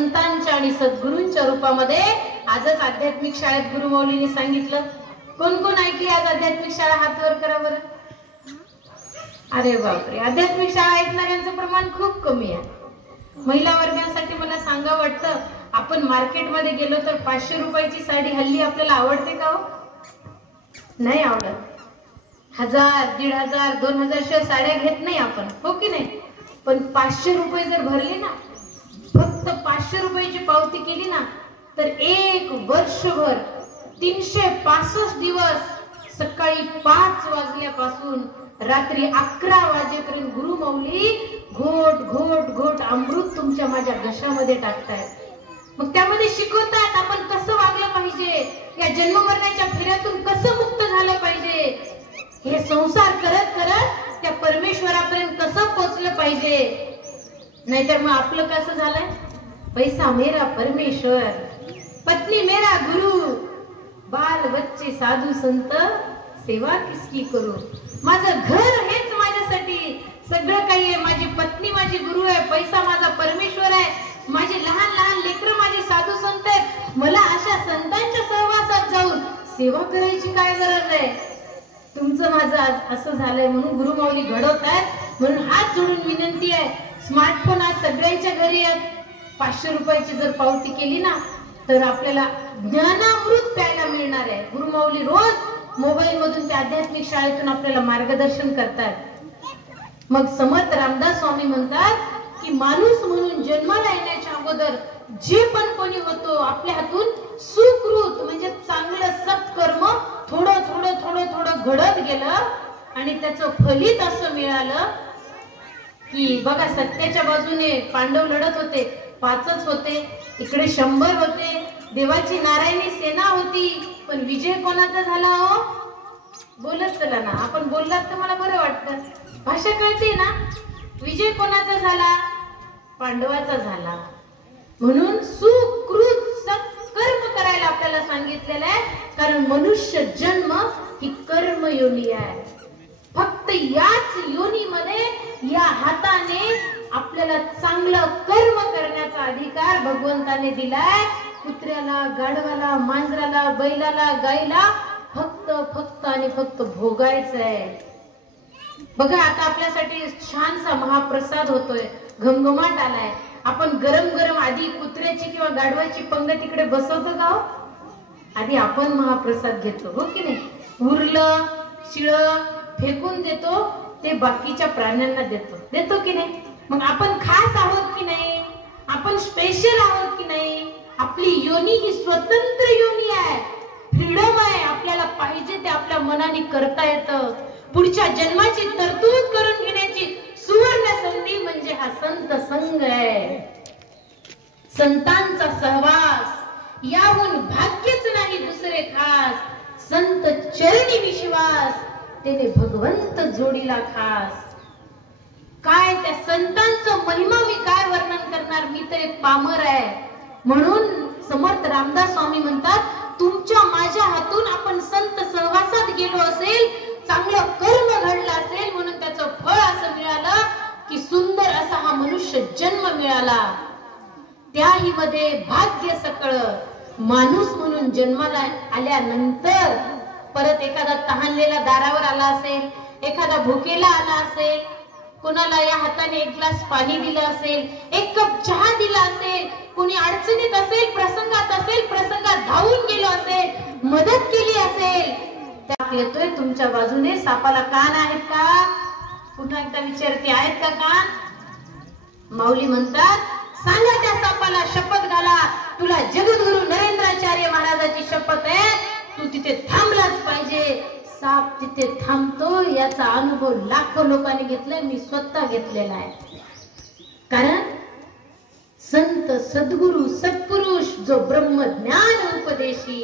संतांच्या आणि सद्गुरूंच्या रूपामध्ये आजच आध्यात्मिक शाळेत गुरुमौलींनी सांगितलं. कोण कोण ऐकली आज आध्यात्मिक शाळा? हात वर करा बरं. अरे बापरे, आध्यात्मिक शाळा ऐकणाऱ्यांचं प्रमाण खूप कमी आहे. महिला वर्गासाठी मला सांगावं वाटतं, आपण मार्केटमध्ये गेलो तर 500 रुपयाची साडी हल्ली आपल्याला आवडते का हो? नाही आवडत. 1000, 1500, 2000 शिवाय साड्या घेत नाही आपण, हो की नाही? पण 500 रुपये जर भरले ना, फक्त 500 रुपयाची पावती केली ना, तर एक वर्षभर 365 दिवस सकाळी 5 वाजल्यापासून रात्री 11 वाजेपर्यंत गुरुमौली घोट घोट घोट अमृत तुमच्या माझ्या घशामध्ये टाकतायत. मग त्यामध्ये शिकवतात आपण कसं वागलं पाहिजे, या जन्म मरण्याच्या फेऱ्यातून कसं मुक्त झालं पाहिजे, हे संसार करत करत त्या परमेश्वरापर्यंत कसं पोहोचलं पाहिजे. नाहीतर मग आपलं कसं झालंय, पैसा मेरा परमेश्वर, पत्नी मेरा गुरु, बाल बच्चे साधू संत, सेवा किसकी करू. माझं घर हेच माझ्यासाठी सगळं काही आहे. माझी पत्नी माझी गुरु आहे, पैसा माझा परमेश्वर आहे, माझे लहान लहान लेकरं माझे साधू संत आहेत. मला अशा संतांच्या सहवासात जाऊन सेवा करायची काय गरज आहे? तुमचं माझं आज असं झालंय म्हणून गुरुमौली घडवतायत. म्हणून हात जोडून विनंती आहे, स्मार्टफोन आज सगळ्यांच्या घरी आहेत. 500 रुपयाची जर पावती केली ना, तर आपल्याला ज्ञानामृत प्यायला मिळणार आहे. गुरुमौली रोज मोबाईल मधून त्या आध्यात्मिक शाळेतून आपल्याला मार्गदर्शन करतात. मग समर्थ रामदास स्वामी म्हणतात की माणूस म्हणून जन्माला येण्याच्या अगोदर जे पण कोणी होतो आपल्या हातून सुकृत म्हणजे चांगलं सत्कर्म थोडं थोडं थोडं थोडं घडत गेलं आणि त्याचं फलित असं मिळालं की बघा, सत्याच्या बाजूने पांडव लढत होते, 5च होते, इकडे 100 होते, देवाची नारायणी सेना होती, पण विजय कोणाचा झाला हो? बोलत चला ना, आपण बोललात तर मला बरं वाटतं, भाषा कळते ना. विजय कोणाचा झाला? पांडवाचा झाला. म्हणून सुकृत सत्कर्म करायला आपल्याला सांगितलेलं आहे, कारण मनुष्य जन्म ही कर्म योनी आहे. फक्त याच योनीमध्ये या हाताने आपल्याला चांगलं कर्म करण्याचा अधिकार भगवंताने दिलाय. कुत्र्याला, गाढवाला, मांजराला, बैलाला, गाईला फक्त फक्त आणि फक्त भोगायचं आहे. बघा, आता आपल्यासाठी छानसा महाप्रसाद होतोय, घमघमाट आलाय. आपण गरम गरम आधी कुत्र्याची किंवा गाढवाची पंगत इकडे बसवतो का हो? आधी आपण महाप्रसाद घेतो, हो की नाही? उरलं शिळं फेकून देतो, ते बाकीच्या प्राण्यांना देतो की नाही? मग आपण खास आहोत की नाही? आपण स्पेशल आहोत की नाही? आपली योनी ही स्वतंत्र योनी आहे, फ्रीडम आहे. आपल्याला पाहिजे ते आपल्या मनाने करता येतं. पुढच्या जन्माची तरतूद करून घेण्याची सुवर्ण संधी म्हणजे हा संत संग आहे, संतांचा सहवास. याहून भाग्यच नाही दुसरे खास, संत चरणी विश्वास, तेने भगवंत जोडीला खास. काय त्या संतांचं महिमा मी काय वर्णन करणार, मी तर एक पामर आहे. म्हणून समर्थ रामदास स्वामी म्हणतात, तुमच्या माझ्या हातून आपण संत सहवासात गेलो असेल, चांगलं कर्म घडलं असेल, म्हणून त्याचं फळ असं मिळालं की सुंदर असा हा मनुष्य जन्म मिळाला. त्याही मध्ये भाग्य सकळ. माणूस म्हणून जन्माला आल्यानंतर परत एखादा तहानलेला दारावर आला असेल, एखादा भुकेला आला असेल, कोणाला या हाताने 1 ग्लास पाणी दिलं असेल, 1 कप चहा दिला असेल, कोणी अडचणीत असेल, प्रसंगात धावून गेलो असेल, मदत केली असेल, त्यात येतोय तुमच्या बाजूने. सापाला कान आहेत का? पुन्हा एकदा विचारते, आहेत का कान? माऊली म्हणतात, सांगा त्या सापाला, शपथ घाला, तुला जगद्गुरु नरेंद्राचार्य महाराजाची शपथ आहे, तू तिथे थांबलाच पाहिजे. साप तिथे थांबतो याचा अनुभव लाखो लोकांनी घेतलाय, मी स्वतः घेतलेला आहे. कारण संत सद्गुरु सत्पुरुष जो ब्रह्मज्ञान उपदेशी,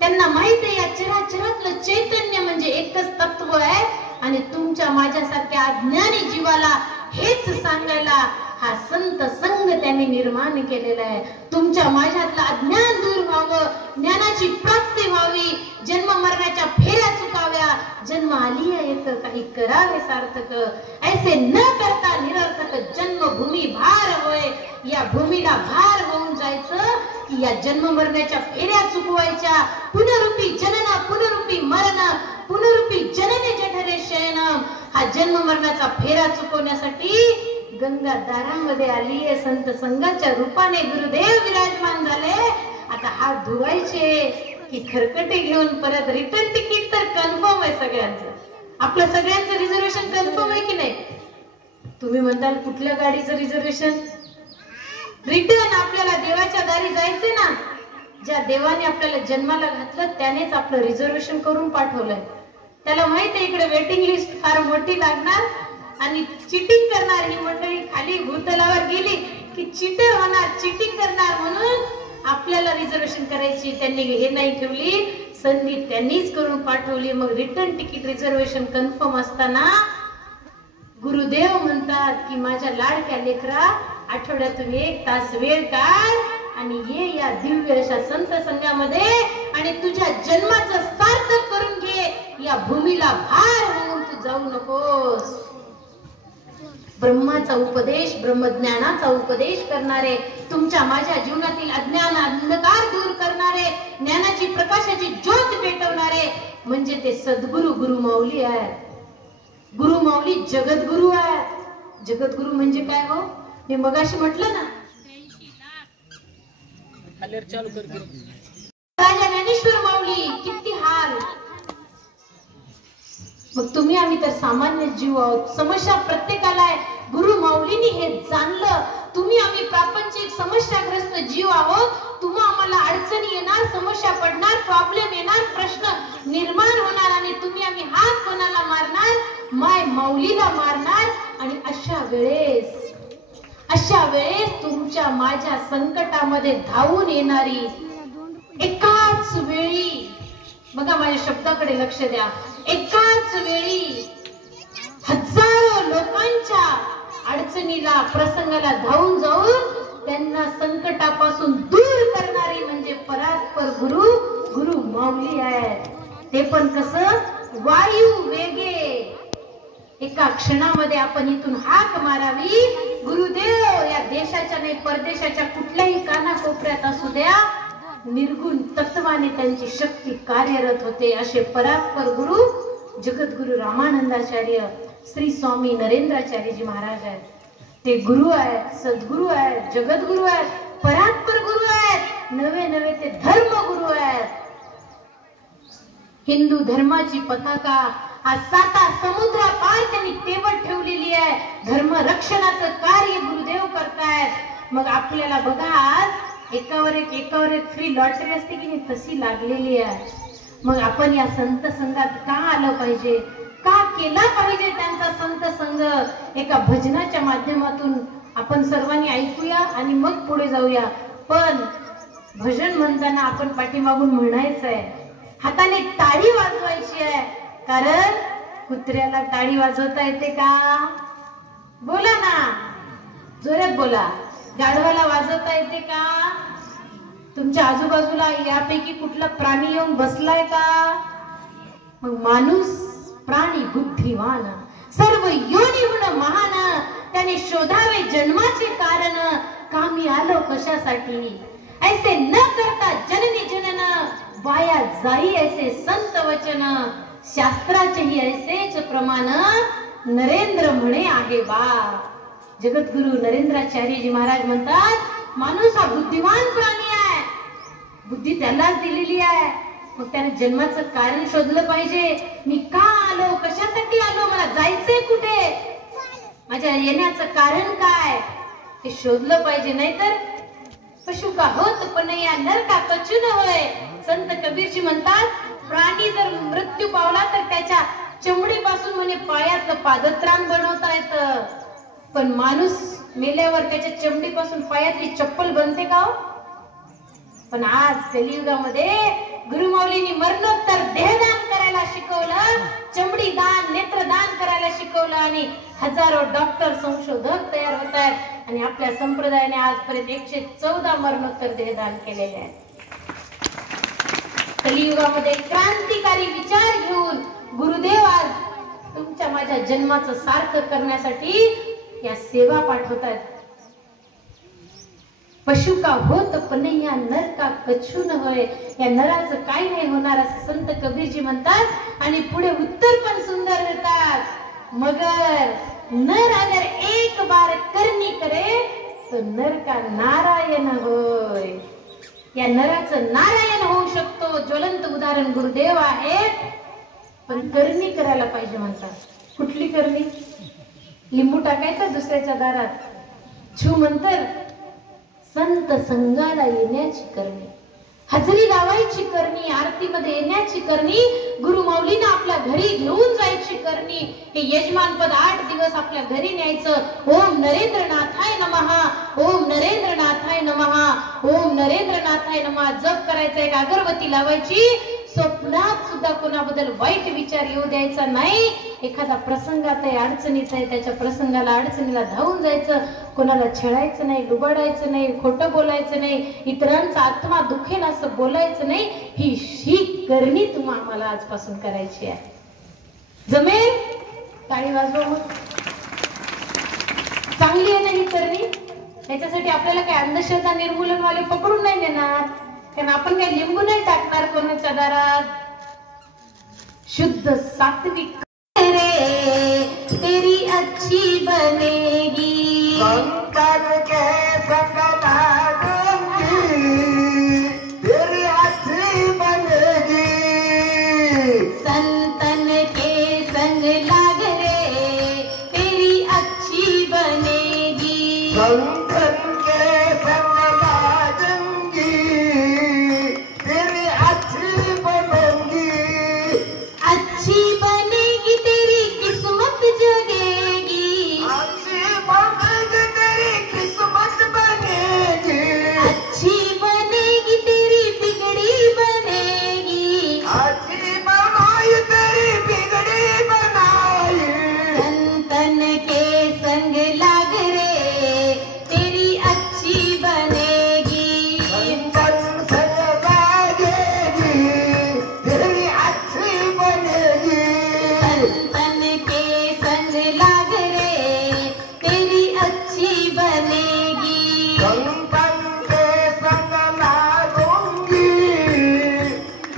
त्यांना माहित आहे या चराचरातलं चैतन्य म्हणजे एकच तत्व आहे आणि तुमच्या माझ्यासारख्या अज्ञानी जीवाला हेच सांगायला हा संत संघ त्यांनी निर्माण केलेला आहे. तुमच्या माझ्यातलं अज्ञान दूर व्हावं, ज्ञानाची प्राप्ती व्हावी, जन्म मरणाच्या फेऱ्या चुकाव्या, जन्म आली आहे तर काही करावे सार्थक. ऐसे न करता निरर्थक जन्मभूमी भार होय. या भूमीला भार होऊन जायचं की या जन्म मरण्याच्या फेऱ्या चुकवायच्या. पुनरुपी जनन पुनरुपी मरण पुनरुपी जनने जठरे शयन. हा जन्म मरणाचा फेरा चुकवण्यासाठी गंगा दारामध्ये आली आहे. संत संघाच्या रूपाने गुरुदेव विराजमान झाले. आता हात धुवायचे की खरकटे घेऊन परत रिटर्न तिकीट तर कन्फर्म आहे सगळ्यांचं. आपलं सगळ्यांचं रिझर्वेशन कन्फर्म आहे की नाही? तुम्ही म्हणताल कुठल्या गाडीचं रिझर्वेशन? रिटर्न आपल्याला देवाच्या दारी जायचे ना. ज्या देवाने आपल्याला जन्माला घातलं त्यानेच आपलं रिझर्वेशन करून पाठवलंय. त्याला माहित आहे इकडे वेटिंग लिस्ट फार मोठी लागणार आणि चिटिंग करणार ही मंडळी खाली भूतलावर गेली की चिटर होणार, चिटिंग करणार. म्हणून आपल्याला रिझर्वेशन करायची त्यांनी हे नाही ठेवली संधी, त्यांनीच करून पाठवली. मग रिटर्न तिकीट रिझर्वेशन कन्फर्म असताना गुरुदेव म्हणतात की माझ्या लाडक्या लेकरा आठवड्यातून 1 तास वेळ काढ आणि ये या दिव्य अशा संत संघामध्ये आणि तुझ्या जन्माचं सार्थक करून घे. या भूमीला भार होऊन तू जाऊ नकोस. ब्रह्माचा उपदेश, ब्रह्मज्ञानाचा उपदेश करणारे, तुमच्या माझ्या जीवनातील अज्ञान अंधकार दूर करणारे, ज्ञानाची प्रकाशाची ज्योत पेटवणारे म्हणजे ते सद्गुरु गुरुमाऊली आहेत. गुरुमाऊली जगद्गुरु आहेत. जगद्गुरु म्हणजे काय हो? मी मगाशी म्हटलं ना, राजा ज्ञानेश्वर माऊली किती हाल. मग तुम्ही आम्ही तर सामान्य जीव आहोत. समस्या प्रत्येकाला आहे. गुरु माऊलींनी हे जाणलं. तुम्ही आम्ही प्रापंचिक समस्याग्रस्त जीव आहोत. तुम्हा आम्हाला अडचणी येणार, समस्या पडणार, प्रॉब्लेम येणार, प्रश्न निर्माण होणार आणि तुम्ही आम्ही हात कोणाला मारणार? माय माऊलीला मारणार. आणि अशा वेळेस तुमच्या माझ्या संकटामध्ये धावून येणारी एकाच वेळी, बघा माझ्या शब्दाकडे लक्ष द्या, एकाच वेळी हजारो लोकांच्या अडचणीला प्रसंगाला धावून जाऊन त्यांना संकटापासून दूर करणारी म्हणजे परात्पर गुरु माऊली आहेत. ते पण कसं? वायू वेगे. एका क्षणामध्ये आपण इथून हाक मारावी. गुरुदेव या देशाच्या नाही परदेशाच्या कुठल्याही कानाकोपऱ्यात असू द्या, निर्गुण तत्वाने त्यांची शक्ती कार्यरत होते. असे परात्पर गुरु जगद्गुरु रामानंदाचार्य श्री स्वामी नरेंद्राचार्यजी महाराज आहेत. ते गुरु आहेत, सद्गुरु आहेत, जगद्गुरु आहेत, परात्पर गुरु आहेत, नवे ते धर्मगुरु आहेत. हिंदू धर्माची पताका आज 7 समुद्रा पार त्यांनी तेवत ठेवलेली आहे. धर्म रक्षणाचं कार्य गुरुदेव करतायत. मग आपल्याला बघा आज एकावर एक फ्री लॉटरी असते की नाही, तशी लागलेली आहे. मग आपण या संत संघात का आलं पाहिजे? का केला पाहिजे त्यांचा संत संघ? एका भजनाच्या माध्यमातून आपण सर्वांनी ऐकूया आणि मग पुढे जाऊया. पण भजन म्हणताना आपण पाठीमागून म्हणायचं आहे, हाताने टाळी वाजवायची आहे. कारण कुत्र्याला टाळी वाजवता येते का? बोला ना, जोरात बोला. गाढवाला वाजवता येते का? तुमच्या आजूबाजूला यापैकी कुठला प्राणी येऊन बसलाय का? मग माणूस प्राणी बुद्धिवान, सर्व योनिगुण महान, त्याने शोधावे जन्माचे कारण. कामी आलो कशासाठी? ऐसे न करता जननी जनन, वाया जाई ऐसे संत वचन. शास्त्राचेही ऐसेच प्रमाण, नरेंद्र म्हणे आहे बा. जगद्गुरु नरेंद्राचार्यजी महाराज म्हणतात, माणूस हा बुद्धिमान प्राणी आहे. बुद्धी त्यालाच दिलेली आहे. मग त्याने जन्माचं कारण शोधलं पाहिजे. मी का आलो, कशासाठी आलो, मला जायचंय कुठे, माझ्या येण्याचं कारण काय, ते शोधलं पाहिजे. नाहीतर पशु का होत पण या नर का कछु न होय. संत कबीरजी म्हणतात, प्राणी जर मृत्यू पावला तर त्याच्या चमडीपासून म्हणे पायातलं पादत्राण बनवता येतं. पण माणूस मेल्यावर त्याच्या चमडीपासून पायातली चप्पल बनते का? पण आज कलियुगामध्ये गुरुमाऊलींनी मरणोत्तर देहदान करायला शिकवलं, चमडी दान, नेत्रदान करायला शिकवलं आणि हजारो डॉक्टर संशोधक तयार होत आहेत. आणि आपल्या संप्रदायाने आजपर्यंत 114 मरणोत्तर देहदान केलेले आहेत. कलियुगामध्ये क्रांतिकारी विचार घेऊन गुरुदेव आज तुमच्या माझ्या जन्माचं सार्थक करण्यासाठी या सेवा पाठवतात. पशु का होत पनैया नर का कछु न होय. या नराचं काय नाही होणार असं संत कबीरजी म्हणतात. आणि पुढे उत्तर पण सुंदर देतात. मगर नर अगर एक बार करनी करे तो नर का नारायण होय. या नराचं नारायण होऊ शकतो. ज्वलंत उदाहरण गुरुदेव आहेत. पण करणी करायला पाहिजे म्हणतात. कुठली करणी? लिंबू टाकायचा दुसऱ्याच्या दारात, छू मंतर, संत संगाला येण्याची करणी, हजेरी लावायची करणी, आरतीमध्ये येण्याची करणी, गुरु माऊलींना आपल्या घरी घेऊन जायची करणी. हे यजमानपद 8 दिवस आपल्या घरी न्यायचं. ओम नरेंद्रनाथाय नमः, ओम नरेंद्रनाथाय नमः, ओम नरेंद्रनाथाय नमः जप करायचा. एक अगरबत्ती लावायची. स्वप्नात सुद्धा कोणाबद्दल वाईट विचार येऊ द्यायचा नाही. एखादा प्रसंगात आहे, अडचणीच आहे, त्याच्या प्रसंगाला अडचणीला धावून जायचं. कोणाला छळायचं नाही, लुबाडायचं नाही, खोटं बोलायचं नाही, इतरांचा आत्मा दुखेल असं बोलायचं नाही. ही करणी तुम्हाला आम्हाला आजपासून करायची आहे. जमेल? टाळी वाजवा मग. चांगली आहे ना ही करणी? त्याच्यासाठी आपल्याला काही अंधश्रद्धा निर्मूलनवाले पकडून नाही देणार, कारण आपण काही लिंबू नाही टाकणार कोणाच्या दारात. शुद्ध सात्विक तेरी अच्छी बनेगी. संतन के संग लागूंगी तेरी अच्छी बनेगी. संतन के संग लाग रे तेरी अच्छी बनेगी. संतन के संग लागूंगी तेरी अच्छी बनेगी. अच्छी बनेगी तेरी किस्मत जगेगी. अच्छी बनेगी तेरी किस्मत बनेगी. अच्छी बनेगी तेरी बिगड़ी बनेगी. अच्छी बनाई तेरी बिगड़ी बनाई. संतन के संग लाग रे तेरी अच्छी बनेगी. संतन संग लागेगी तेरी अच्छी बनेगी. संतन के संग लाग रे तेरी अच्छी बनेगी. संतन के संग लागूंगी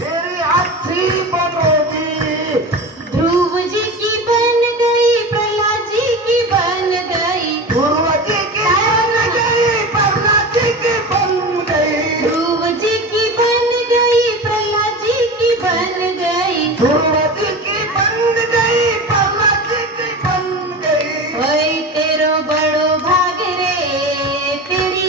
तेरी अच्छी बनेगी. ध्रुव जी की बन गई, प्रहलाद जी की बन गई. ध्रुव जी की बन गई, प्रहलाद जी की बन गई. ध्रुव जी की बन गई, प्रहलाद जी की बन गई. ध्रुव जी की बन गई, प्रहलाद जी की बन गई. ओए तेरो बड़ो भाग रे तेरी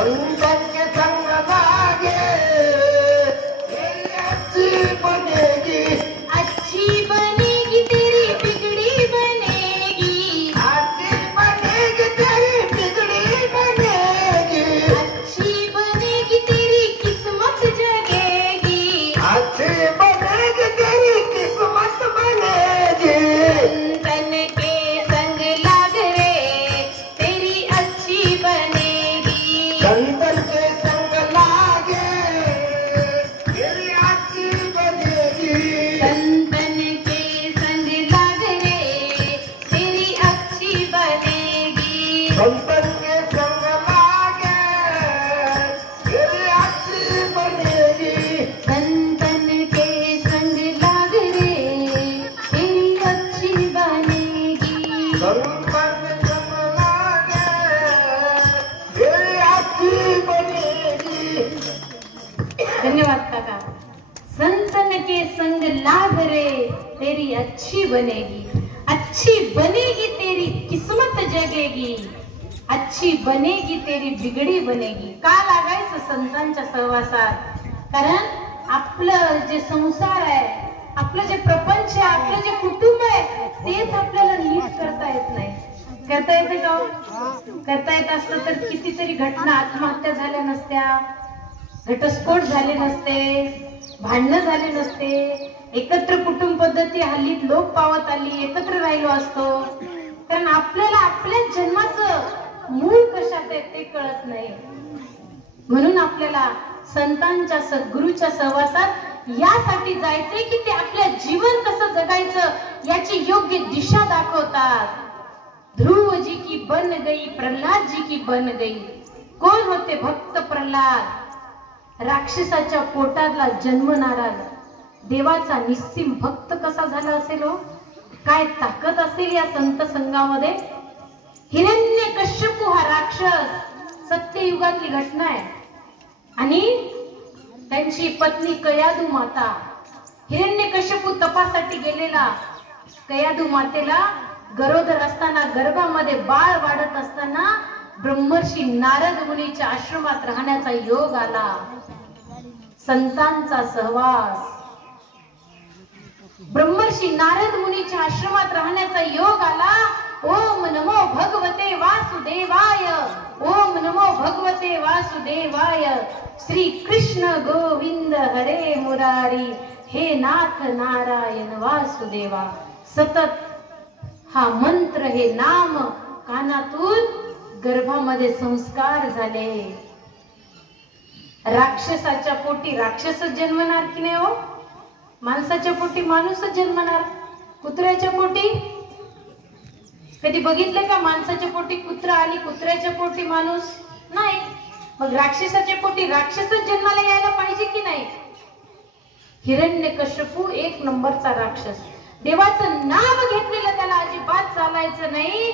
संतन के संग लागे अच्छी बनेगी, अच्छी बनेगी तेरी बिगड़ी बनेगी, अच्छी बनेगी तेरी बिगड़ी बनेगी, अच्छी बनेगी तेरी किस्मत जगेगी, अच्छी बनेगी तेरी किस्मत बनेगी। संतन के संग लाग रे तेरी अच्छी बनेगी, संतन के संग लागे तेरी अच्छी बनेगी, संतन के संग लाग रे तेरी अच्छी बनेगी, संतन के संग लागे तेरी अच्छी बनेगी, संतन के संग लाग रे तेरी अच्छी बनेगी। संतन के संग लागे तेरी अच्छी बनेगी। धन्यवाद काका। संतन के संग लाग रे तेरी अच्छी बनेगी, अच्छी बनेगी तेरी किस्मत जगेगी, अच्छी बनेगी तेरी बिगडी बनेगी. का लागायचं संतांच्या सहवासात? कारण आपलं जे संसार आहे, आपलं जे प्रपंच आहे, आपलं जे कुटुंब आहे, तेच आपल्याला नीट करता येत नाही. करता येते का? करता येत असतं तर कितीतरी घटना, आत्महत्या झाल्या नसत्या, घटस्फोट झाले नसते, भांडणं झाले नसते, एकत्र कुटुंब पद्धती हल्ली लोप पावत आली, एकत्र राहिलो असतो. कारण आपल्याला आपल्या जन्माचं मूळ कशात आहे ते कळत नाही. म्हणून आपल्याला संतांच्या सद्गुरूच्या सहवासात यासाठी जायचंय की ते आपल्या जीवन कसं जगायचं याची योग्य दिशा दाखवतात. ध्रुव जी की बन गई, प्रल्हाद जी की बन गई. कोण होते भक्त प्रल्हाद? राक्षसाच्या पोटातला जन्मणारा देवाचा निस्सीम भक्त कसा झाला असेल हो? काय ताकद असेल या संत संघामध्ये. हिरण्यकश्यपू हा राक्षस सत्ययुगातली घटना आहे आणि त्यांची पत्नी कयादू माता. हिरण्यकश्यपू तपासाठी गेलेला, कयादू मातेला गरोदर असताना गर्भामध्ये बाळ वाढत असताना ब्रह्मर्षी नारद मुनीच्या आश्रमात राहण्याचा योग आला. संतांचा सहवास, ब्रह्मर्षी नारद मुनीच्या आश्रमात राहण्याचा योग आला. ओम नमो भगवते वासुदेवाय, ओम नमो भगवते वासुदेवाय. श्री कृष्ण गोविंद हरे मुरारी, हे नाथ नारायण वासुदेवा. सतत हा मंत्र, हे नाम कानातून गर्भामध्ये संस्कार झाले. राक्षसाच्या पोटी राक्षसच जन्मणार की नाही हो? माणसाच्या पोटी माणूसच जन्मणार. कुत्र्याच्या पोटी कधी बघितलं का? माणसाच्या पोटी कुत्रा आणि कुत्र्याच्या पोटी माणूस नाही. मग राक्षसाच्या पोटी राक्षसच जन्माला यायला पाहिजे की नाही? हिरण्यकश्यपू एक नंबरचा राक्षस. देवाचं नाव घेतलेलं त्याला अजिबात चालायचं नाही.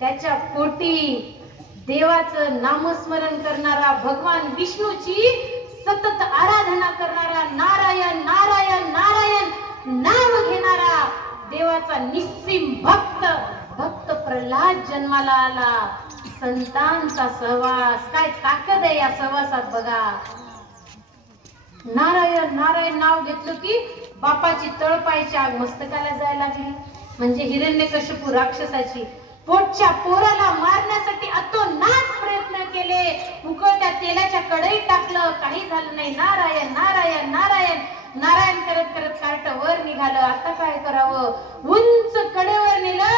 त्याच्या पोटी देवाचं नामस्मरण करणारा, भगवान विष्णूची सतत आराधना करणारा, नारायण नारायण नारायण नाव घेणारा देवाचा निस्सीम भक्त भक्त प्रल्हाद जन्माला आला. संतांचा सहवास, काय ताकद आहे या सहवासात बघा. नारायण नारायण नाव घेतलं की बापाची तळपायची आग मस्तकाला जायला लागली. म्हणजे हिरण्यकश्यपू राक्षसाची पोटच्या पोराला मारण्यासाठी अतोनात प्रयत्न केले. उकळत्या तेलाच्या कढईत टाकलं, काही झालं नाही. नारायण नारायण नारायण नारायण करत करत कार्ट वर निघालं. आता काय करावं? उंच कडेवर नेलं,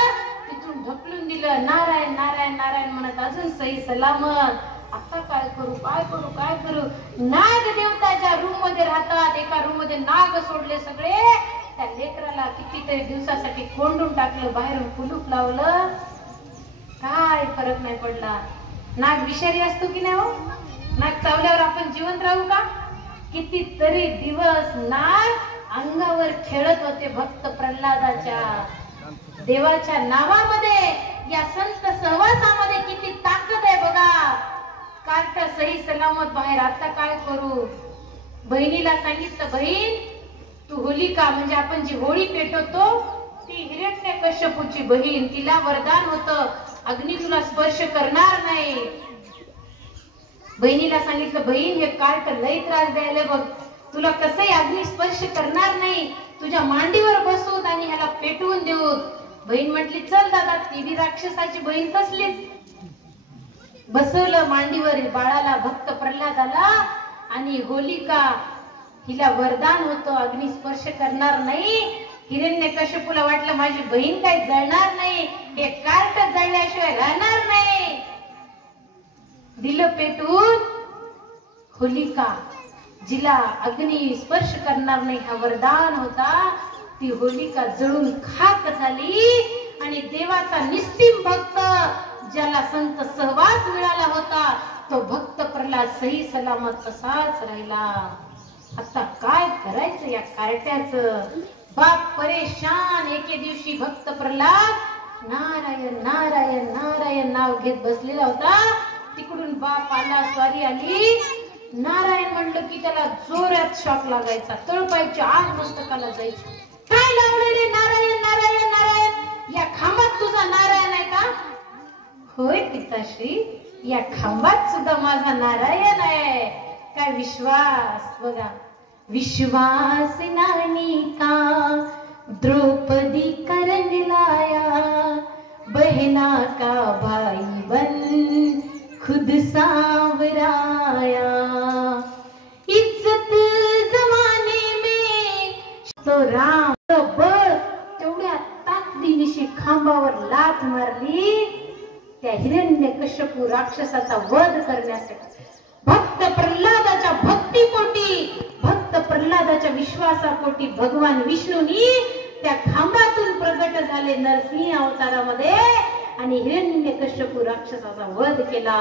तिथून ढकलून दिलं. नारायण नारायण नारायण म्हणत अजून सही सलामत. आता काय करू काय करू काय करू? नाग देवताच्या रूम मध्ये राहतात. एका रूम मध्ये नाग सोडले सगळे. त्या लेकराला कितीतरी दिवसासाठी कोंडून टाकलं, बाहेरून कुलूप लावलं. काय फरक नाही पडला. नाग विषारी असतो की नाही हो? नाग चावल्यावर आपण जिवंत राहू का? कितीतरी दिवस नाग अंगावर खेळत होते भक्त प्रल्हादाच्या. देवाच्या नावामध्ये, या संत सहवासामध्ये किती ताकद आहे बघा. कार्ट सही सलामत बाहेर. आता काय करू? बहिणीला सांगितलं, बहीण तू होलिका म्हणजे आपण जी होळी पेटवतो ती हिरण्यकश्यपूची बहीण. तिला वरदान होतं, अग्नी तुला स्पर्श करणार नाही. बहिणीला सांगितलं, बहीण हे कार्ट लई त्रास द्यायला बघ, तुला कसंही अग्नी स्पर्श करणार नाही, तुझ्या मांडीवर बसवून आणि ह्याला पेटवून देऊ. बहीण म्हटली, चल दादा, ती बी राक्षसाची बहीण कसलीच. बसवलं मांडीवर बाळाला, भक्त प्रल्हादाला, आणि होलिका हिला वरदान होतं अग्नी स्पर्श करणार नाही. हिरण्यकश्यपूला वाटलं माझी बहीण काही जळणार नाही, हे कार्ट जळल्याशिवाय राहणार नाही. दिलं पेटवून. होलिका जिला अग्नी स्पर्श करणार नाही हा वरदान होता, ती होलिका जळून खाक झाली. आणि देवाचा निस्तीम भक्त ज्याला संत सहवास मिळाला होता, तो भक्त प्रल्हाद सही सलामत तसाच राहिला. आता काय करायचं या कार्ट्याचं? बाप परेशान. एके दिवशी भक्त प्रल्हाद नारायण नारायण नारायण नाव घेत बसलेला होता. तिकडून बाप आला, स्वारी आली. नारायण म्हणलं की त्याला जोरात शॉक लागायचा, तळपायची आग मस्तकाला जायची. काय लावले रे नारायण नारायण नारायण? या खांबात तुझा नारायण आहे का? होय पिताश्री, या खांबात सुद्धा माझा नारायण आहे. काय विश्वास बघा. विश्वास नानी का द्रौपदी करण लाया, बहना का भाई बन खुद सांवराया. इज्जत जमाने में तो राम बळ तेवढ्या ताकदीनिशी खांबावर लाथ मारली त्या हिरण्यकश्यपू राक्षसाचा वध करण्यासाठी. भक्त प्रल्हादाच्या भक्तीपोटी, भक्त प्रल्हादाच्या विश्वासापोटी भगवान विष्णूनी त्या खांबातून प्रगट झाले नरसिंह अवतारामध्ये आणि हिरण्यकश्यपू राक्षसाचा वध केला.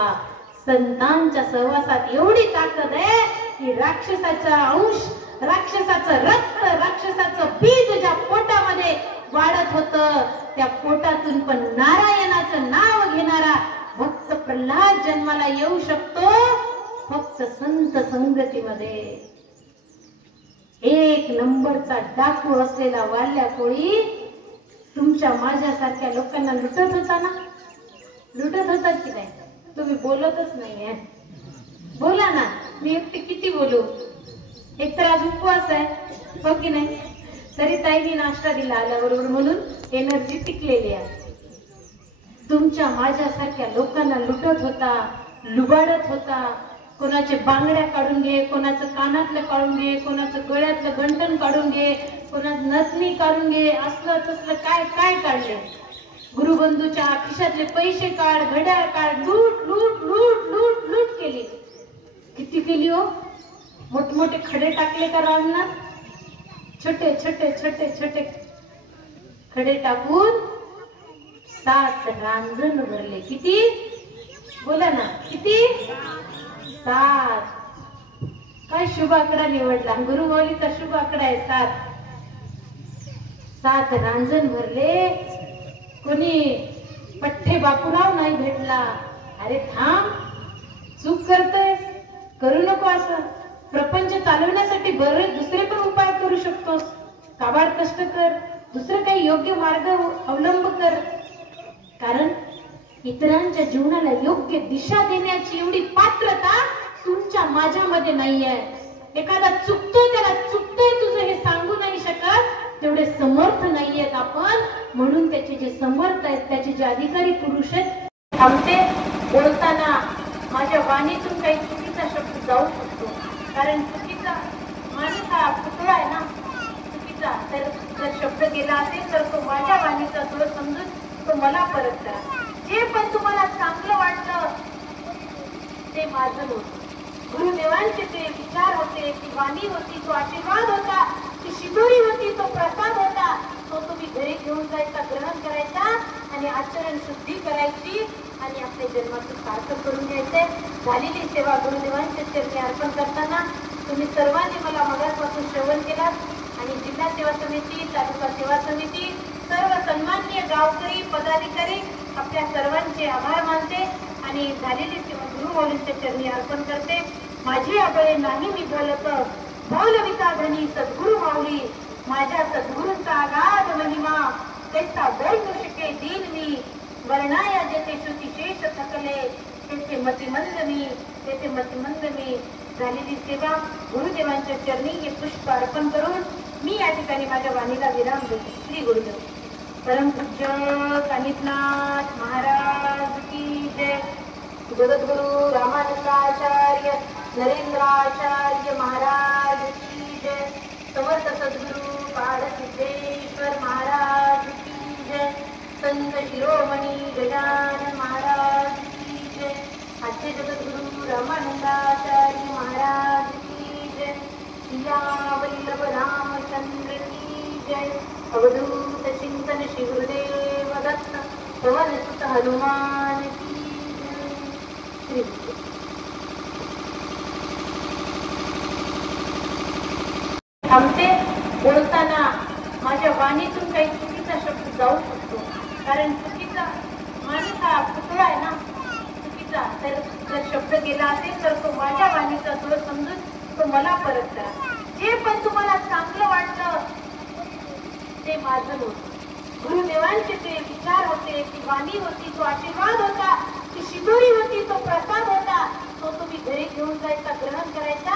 संतांच्या सहवासात एवढी ताकद आहे की राक्षसाचा अंश, राक्षसाचं रक्त, राक्षसाचं बीज ज्या पोटामध्ये वाढत होतं, त्या पोटातून पण नारायणाचं नाव घेणारा भक्त प्रल्हाद जन्माला येऊ शकतो फक्त संत संगतीमध्ये. एक नंबरचा डाकू असलेला वाल्या कोळी तुमच्या माझ्यासारख्या लोकांना लुटत होता ना? लुटत होतात की नाही? तुम्ही बोलतच नाहीये. बोला ना, मी एकटी किती बोलू? एक तर आज उपवास आहे, हो की नाही? तरी ताईनी नाश्ता दिला आल्याबरोबर, म्हणून एनर्जी टिकलेली आहे. तुमच्या माझ्यासारख्या लोकांना लुटत होता, लुबाडत होता. कोणाचे बांगड्या काढून घे, कोणाचं कानातलं काढून घे, कोणाचं गळ्यातलं गंठण काढून घे, कोणाचं नथनी काढून घे, असलं तसलं काय काय काढले. गुरुबंधूच्या खिशातले पैसे काढ, घड्याळ काढ, लूट लूट लूट लूट लूट केली. किती केली हो? मोठमोठे खडे टाकले का रांगणात? छोटे छोटे छोटे छोटे खडे टाकून 7 रांजण भरले. किती? बोला ना, किती? 7. काय शुभ आकडा निवडला? गुरुमाऊलीचा शुभ आकडा आहे 7. 7 रांजण भरले. कोणी पठ्ठे बापूराव नाही भेटला. अरे थांब, चूक करतोय, करू नको असं. प्रपंच चालवण्यासाठी बरेच दुसरे पण उपाय करू शकतोस. काबाड कष्ट कर, दुसरं काही योग्य मार्ग अवलंब कर. कारण इतरांच्या जीवनाला योग्य दिशा देण्याची एवढी पात्रता तुमच्या माझ्यामध्ये नाहीये. एखादा चुकतोय, त्याला चुकतोय तुझं हे सांगू नाही शकत, तेवढे समर्थ नाहीयेत आपण. म्हणून त्याचे जे समर्थ आहेत, त्याचे जे अधिकारी पुरुष आहेत, थांबते. बोलताना माझ्या वाणीतून काही चुकीचा शब्द जाऊ शकतो, कारण चुकीचा माणूस हा पुतळा आहे ना, चुकीचा. तर जर शब्द गेला असेल तर तो माझ्या वाणीचा थोडं समजून तो मला परत करा. जे पण तुम्हाला चांगलं वाटलं ते माझं होतं. गुरुदेवांचे ते विचार होते, ती वाणी होती, तो आशीर्वाद होता, ती शिदोरी होती, तो प्रसाद होता, तो तुम्ही घरी घेऊन जायचा, ग्रहण करायचा आणि आचरण शुद्धी करायची आणि आपल्या जन्माचं सार्थक करून घ्यायचे. झालेली सेवा गुरुदेवांच्या चरणी अर्पण करताना तुम्ही सर्वांनी मला मगापासून श्रवण केलात आणि जिल्हा सेवा समिती, तालुका सेवा समिती, सर्व सन्माननीय गावकरी, पदाधिकारी आपल्या सर्वांचे आभार मानते आणि झालेली सेवा गुरुमाऊलींच्या चरणी अर्पण करते. माझी आबळे नाही मी बोलत, बोलविता धनी सद्गुरु माऊली. माझ्या सद्गुरूंचा अगाध महिमा, त्याचा बोलू शके दीन मी. वर्णाया जेथे श्रुती शेष थकले, तेथे मतिमंद मी, तेथे मतिमंद मी. झालेली सेवा गुरुदेवांच्या चरणी हे पुष्प अर्पण करून मी या ठिकाणी माझ्या वाणीला विराम देते. श्री गुरुदेव. परमपूज्य कानिफनाथ महाराज की जय. जगद्गुरु रामानंदाचार्य नरेंद्राचार्य महाराज की जय. समर्थ सद्गुरु पाडसिद्धेश्वर महाराज की जय. संत शिरोमणी गजानन महाराज की जय. आद्य जगद्गुरु रामानंदाचार्य महाराज की जय. सिया वल्लभ रामचंद्र की जय. अवधूत चिंतन श्री गुरुदेव दत्त पवन सुत हनुमान की जय. श्री आमचे बोलताना माझ्या वाणीतून काही चुकीचा शब्द जाऊ शकतो, कारण चुकीचा माणूस हा पुतळा आहे ना, चुकीचा. तर जर शब्द गेला असेल तर तो माझ्या वाणीचा थोडं समजून तो मला परत करा. जे पण तुम्हाला चांगलं वाटलं ते माझं होतं. गुरुदेवांचे ते विचार होते, ती वाणी होती, तो आशीर्वाद होता, ती शिदोरी होती, तो प्रसाद होता, तो तुम्ही घरी घेऊन जायचा, ग्रहण करायचा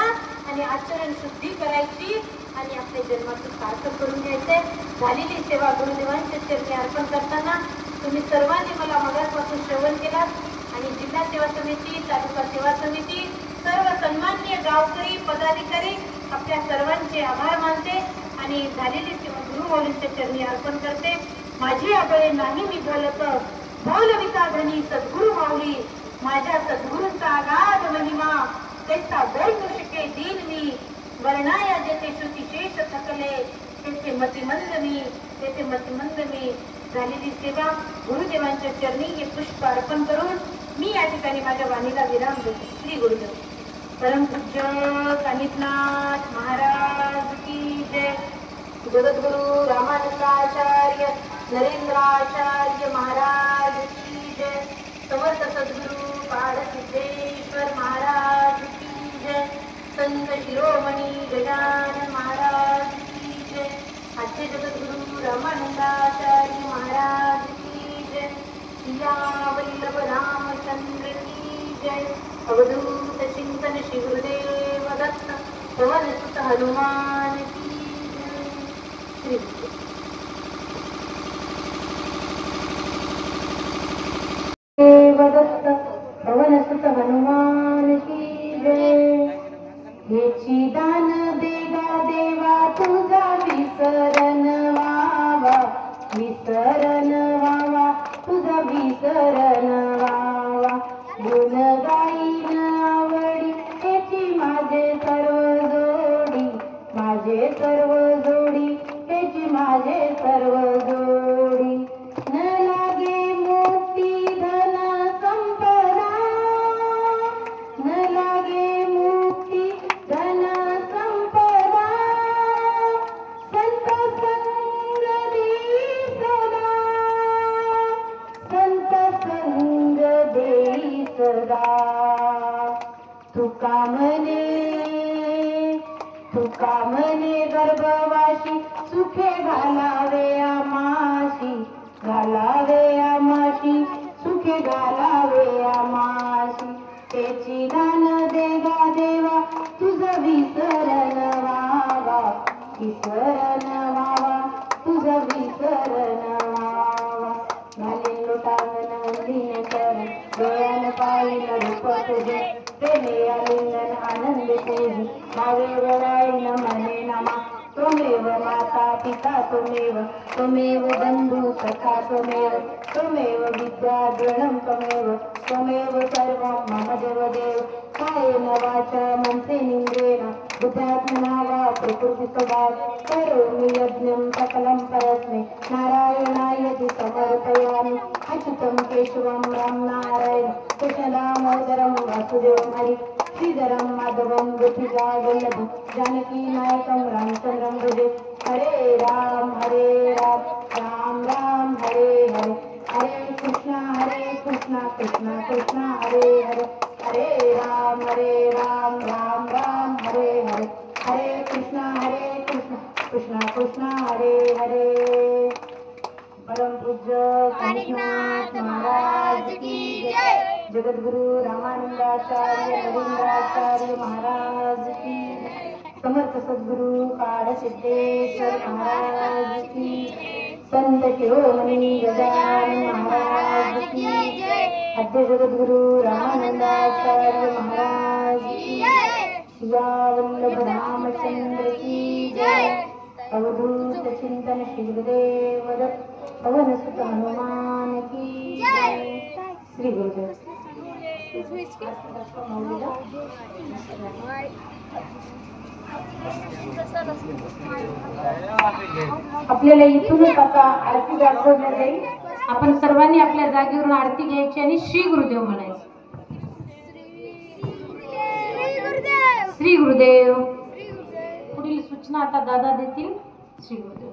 आणि आचरण शुद्धी करायची आणि आपल्या जन्माचं सार्थक करून घ्यायचे. झालेली सेवा गुरुदेवांच्या चरणी अर्पण करताना तुम्ही सर्वांनी मला मगासपासून श्रवण केलात आणि जिल्हा सेवा समिती, तालुका सेवा समिती, सर्व सन्माननीय गावकरी पदाधिकारी आपल्या सर्वांचे आभार मानते आणि झालेली सेवा गुरुमौलींच्या चरणी अर्पण करते. माझी आबळे नाही मी बोलत, बोलविता धनी सद्गुरु माऊली. माझ्या सद्गुरूंचा अगाध महिमा, त्याचा वर्णू शके दीन मी. वर्णाया जेथे श्रुतिशेष थकले, तेथे मतिमंद मी, तेथे मतिमंद मी. झालेली सेवा गुरुदेवांच्या चरणी हे पुष्प अर्पण करून मी या ठिकाणी माझ्या वाणीला विराम देते. श्री गुरुदेव. परमपूज्य कानिफनाथ महाराज की जय. जगद्गुरु रामानंदाचार्य नरेंद्राचार्य महाराज की जय. समर्थ सद्गुरु पाडसिद्धेश्वर महाराज की जय. संत शिरोमणी गजानन महाराज की जय. आद्य जगद्गुरु रामानंदाचार्य महाराज की जय. सिया वल्लभ रामचंद्र की जय. अवधूत चिंतन श्री गुरुदेव दत्त पवन सुत हनुमान की जय. श्री दत्त पवन सुत हनुमान की जय. हेची दान देगा देवा तुझा विसरण वावा, विसरण वावा तुझा विसरण वावा. गुण गाईन आवडी हेची माझे सर्व जोडी, माझे सर्व जोडी हेची माझे सर्व जोडी. न लागे मोती धन संपदा, न लागे मोती धन संपदा. संत संग देई सदा, संत संग देई सदा. तुका म्हणे गर्भवाशी सुखे घालावे आमाशी, घालावे आमाशी सुखे घालावे आमाशी. त्याची दान देगा देवा तुझं विसरण वावा, विसरण वावा तुझं विसरण वावा. घालीन लोटांगण वंदीन कर, डोळ्यान पाहिन रूप तुझे. प्रेमे आलिंगन आनंद तुझी, मावे वळाईन म्हणे नमा. त्वमेव माता पिता त्वमेव, त्वमेव बंधू सखा त्वमेव, त्वमेव विद्या द्रढं त्वमेव, त्वमेव सर्वं मम देवदेव. कायेन वाचा मनसेनिन्द्रियेण बुद्ध्यात्मना वा प्रकृतिस्वभावात् करोमि यज्ञं सकलं परस्मै नारायणायति समर्पयामि. अच्युतं केशवं राम नारायण कृष्ण दामोदरं वासुदेवं हरि श्रीधरं माधवं गोपिका वल्लभं जानकी नायकं रामचन्द्रं भजे. हरे राम राम राम हरे हरे, हरे कृष्णा कृष्णा कृष्णा हरे हरे. हरे राम राम राम हरे हरे, हरे कृष्णा कृष्णा कृष्णा हरे हरे. परम पूज्य कानिफनाथ महाराज की जय. जगद्गुरु रामानंदाचार्य रवींद्राचार्य महाराज की, समर्थ सद्गुरु काळसिद्धेश्वर महाराज की, संत शिरोमणी गजानन महाराज की, आद्य जगद्गुरु रामानंदाचार्य महाराज की, शिवावल्लभ रामचंद्र की जय। अवधूत चिंतन श्री गुरुदेव दत्त, पवन सुत हनुमान की जय। श्री गुरुदेव। आपल्याला इथूनच आता आरती दाखवण्यात जाईल। आपण सर्वांनी आपल्या जागेवरून आरती घ्यायची आणि श्री गुरुदेव म्हणायचं। श्री गुरुदेव। पुढील सूचना आता दादा देतील। श्री गुरुदेव।